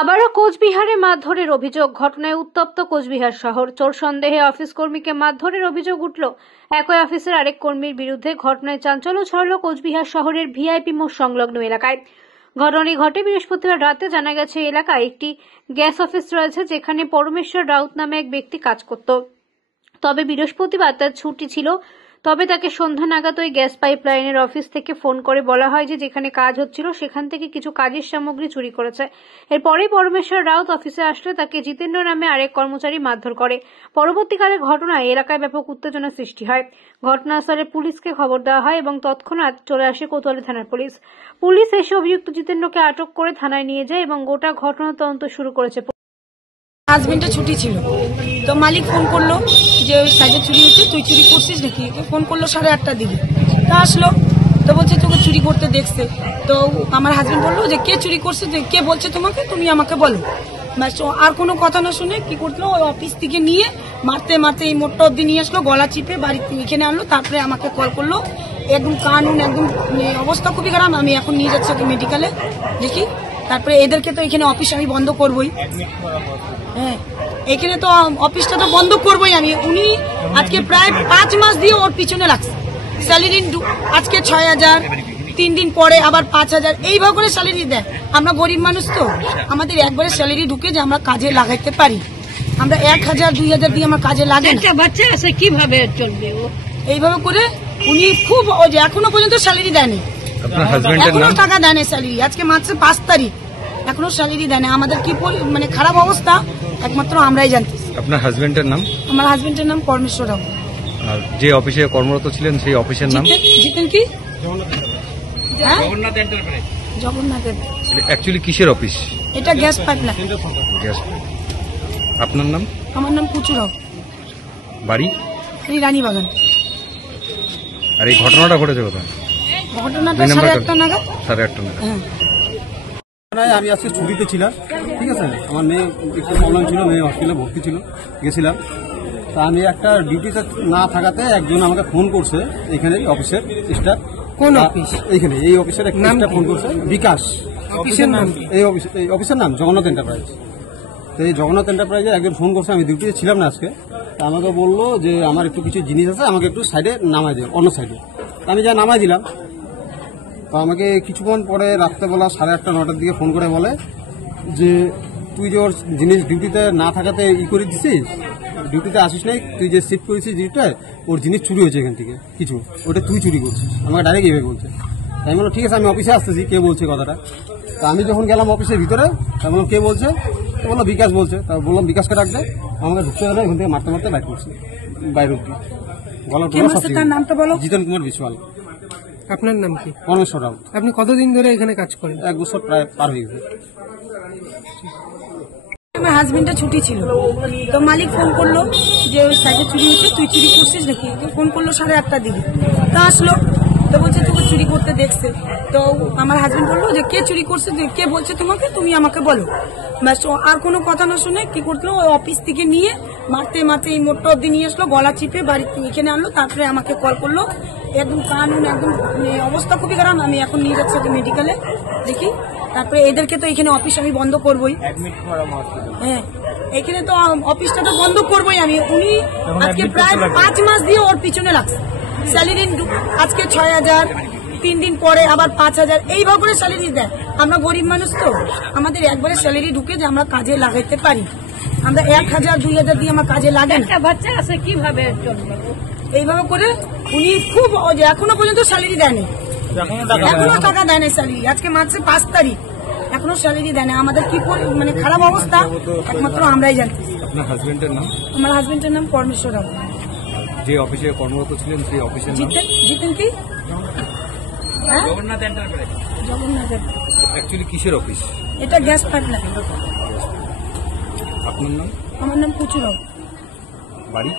আবারও কোচবিহারে মারধরের অভিযোগ। ঘটনায় উত্তপ্ত কোচবিহার শহর। চোর সন্দেহে অফিস কর্মীকে মারধরের অভিযোগ উঠল একই অফিসের আরেক কর্মীর বিরুদ্ধে। ঘটনায় চাঞ্চল্য ছড়াল কোচবিহার শহরের ভিআইপি মোড় সংলগ্ন এলাকায়। ঘটনাটি ঘটে বৃহস্পতিবার রাতে। জানা গেছে এলাকায় একটি গ্যাস অফিস রয়েছে যেখানে পরমেশ্বর রাউত নামে এক ব্যক্তি কাজ করত। তবে বৃহস্পতিবার তার ছুটি ছিল। তবে তাকে সন্ধ্যা নাগাদ ওই গ্যাস পাইপলাইনের অফিস থেকে ফোন করে বলা হয় যে যেখানে কাজ হচ্ছিল সেখান থেকে কিছু কাজের সামগ্রী চুরি করেছে। এরপরে পরমেশ্বর রাউত অফিসে আসলে তাকে জিতেন্দ্র নামে আরেক কর্মচারী মারধর করে। পরবর্তীকালে ঘটনায় এলাকায় ব্যাপক উত্তেজনা সৃষ্টি হয়। ঘটনাস্থলে পুলিশকে খবর দেওয়া হয় এবং তৎক্ষণাৎ চলে আসে কোতোয়ালি থানার পুলিশ। পুলিশ এসে অভিযুক্ত জিতেন্দ্রকে আটক করে থানায় নিয়ে যায় এবং গোটা ঘটনা তদন্ত শুরু করেছে। হাজবেন্ডের ছুটি ছিল, তো মালিক ফোন করলো যে ওই সাইডে চুরি হচ্ছে, তুই চুরি করছিস নাকি। ফোন করলো 8:30টার দিকে। তা আসলো, তো বলছে তোকে চুরি করতে দেখছে। তো আমার হাজবেন্ড বললো যে কে চুরি করছে, কে বলছে তোমাকে, তুমি আমাকে বলো। আর কোনো কথা না শুনে কি করলো, ওই অফিস থেকে নিয়ে মারতে মারতে এই মোটটা অব্দি নিয়ে আসলো, গলা চিপে বাড়িতে এখানে আনলো। তারপরে আমাকে কল করলো, একদম কানুন একদম অবস্থা খুবই খারাপ। আমি এখন নিয়ে যাচ্ছি ওকে মেডিকেলে, দেখি। তারপরে এদেরকে তো এখানে অফিস আমি বন্ধ করবোই। হ্যাঁ, এখানে তো অফিসটা তো বন্ধ করবোই আমি। উনি আজকে প্রায় 5 মাস দিয়ে ওর পিছনে লাগছে। স্যালারি আজকে 6,000, 3 দিন পরে আবার 5,000, এইভাবে করে স্যালারি দেয়। আমরা গরিব মানুষ, তো আমাদের একবারে স্যালারি ঢুকে যে আমরা কাজে লাগাইতে পারি। আমরা 1,000, 2,000 দিয়ে আমার কাজে লাগে না। বাচ্চা আছে, কিভাবে চলবে ও? এইভাবে করে উনি খুব, ও যে এখনো পর্যন্ত স্যালারি দেয়নি, এখনো টাকা দেয়নি স্যালারি। আজকে মাত্র 5 তারিখ, এখনো স্যালারি দেয় না। আমাদের কি মানে খারাপ অবস্থা একমাত্র আমরাই জানতেছি। আপনার হাজবেন্ডের নাম? আমার হাজবেন্ডের নাম পরমেশ্বর রাও। আর যে অফিসে কর্মরত ছিলেন সেই অফিসের নাম? জিতেন কি? জগন্নাথ। অ্যাকচুয়ালি কিসের অফিস এটা? Gas pipeline. গ্যাস। আপনার নাম? আমার নাম পুচু রাও। বাড়ি? রানীবাগান। আর এই ঘটনাটা ঘটেছে কোথায়? ঘটনাটা 8:30 নাগাদ। 8:30 নাগাদ। হ্যাঁ, আমি আজকে ছুটিতে ছিলাম, ঠিক আছে। আমার মেয়ে একটু প্রবলেম ছিল, মেয়ে হসপিটালে ভর্তি ছিল, গেছিলাম। তা আমি একটা ডিউটিতে না থাকাতে একজন আমাকে ফোন করছে, এখানে অফিসের স্টাফ। কোন অফিস? এইখানে এই অফিসের একটা স্টাফ ফোন করছে, বিকাশ। অফিসের নাম? এই অফিসের নাম জগন্নাথ এন্টারপ্রাইজ। তো এই জগন্নাথ এন্টারপ্রাইজে একজন ফোন করছে, আমি ডিউটিতে ছিলাম না আজকে। তা আমাকে বললো যে আমার একটু কিছু জিনিস আছে, আমাকে একটু সাইডে নামাই দেয়, অন্য সাইডে। আমি যা নামাই দিলাম। তো আমাকে কিছুক্ষণ পরে রাত্রেবেলা 8:30, 9টার দিকে ফোন করে বলে যে তুই যে ওর জিনিস ডিউটিতে না থাকাতে করে দিছিস, ডিউটিতে আসিস নাই, তুই যে শিফট করেছিস ডিউটিটায়, ওর জিনিস চুরি হয়েছে এখান থেকে কিছু, ওটা তুই চুরি করছিস। আমাকে ডাইরেক্ট এইভাবে বলছে। আমি বললাম ঠিক আছে, আমি অফিসে আসতেছি, কে বলছে কথাটা। তা আমি যখন গেলাম অফিসের ভিতরে, তা বললাম কে বলছে, তো বললো বিকাশ বলছে। তা বললাম বিকাশকে ডাকতে, আমাকে ঢুকতে গেলে এখান থেকে মারতে মারতে বাইর করছে, বাইরে অব্দি গলা তার নামটা বলো। জিতেন কুমার বিশ্বাল। আপনার নাম কি? পরমেশ্বর রাও। আপনি কতদিন ধরে এখানে কাজ করেন? 1 বছর প্রায় পার হয়ে গেছে। আমার হাজবেন্ডের ছুটি ছিল, তো মালিক ফোন করলো যে ওই সাইডে চুরি হচ্ছে, তুই চুরি করছিস নাকি। ফোন করলো 8:30টার দিকে। তা আসলো, তো বলছে তোকে চুরি করতে দেখছে। তো আমার হাজবেন্ড বললো যে কে চুরি করছে, কে বলছে তোমাকে, তুমি আমাকে বলো। আর কোনো কথা না শুনে কি করলো, ওই অফিস থেকে নিয়ে মারতে মারতে এই মোটটা অব্দি নিয়ে আসলো, গলা চিপে বাড়িতে এখানে আনলো। তারপরে আমাকে কল করলো, একদম কানুন একদম অবস্থা খুবই খারাপ। আমি এখন নিয়ে যাচ্ছি ওকে মেডিকেলে, দেখি। তারপরে এদেরকে তো এখানে অফিস আমি বন্ধ করবোই। হ্যাঁ, এখানে তো অফিসটা তো বন্ধ করবোই আমি। উনি আজকে প্রায় 5 মাস দিয়ে ওর পিছনে লাগছে। স্যালারি আজকে 6,000, 3 দিন পরে আবার 5,000, এইভাবে করে স্যালারি দেয়। আমরা গরিব মানুষ, তো আমাদের একবারে স্যালারি ঢুকে যে আমরা কাজে লাগাইতে পারি। আমরা 1,000, 2,000 দিয়ে আমার কাজে লাগে না। বাচ্চা আছে, কিভাবে চলবে? এইভাবে করে উনি খুব, এখনো পর্যন্ত স্যালারি দেয়নি, এখনো টাকা দেয়নি স্যালারি। আজকে মাত্র 5 তারিখ, এখনো স্যালারি দেয় না। আমাদের কি মানে খারাপ অবস্থা একমাত্র আমরাই জানতেছি। আপনার হাজবেন্ডের নাম? আমার হাজবেন্ডের নাম পরমেশ্বর রাও। যে অফিসে কর্মরত ছিলেন সেই অফিসের নাম? জিতেন কি? জগন্নাথ এন্টারপ্রাইজ। জগন্নাথ। অ্যাকচুয়ালি কিসের অফিস এটা? Gas pipeline. আপনার নাম? আমার নাম পুচু রাও। বাড়ি?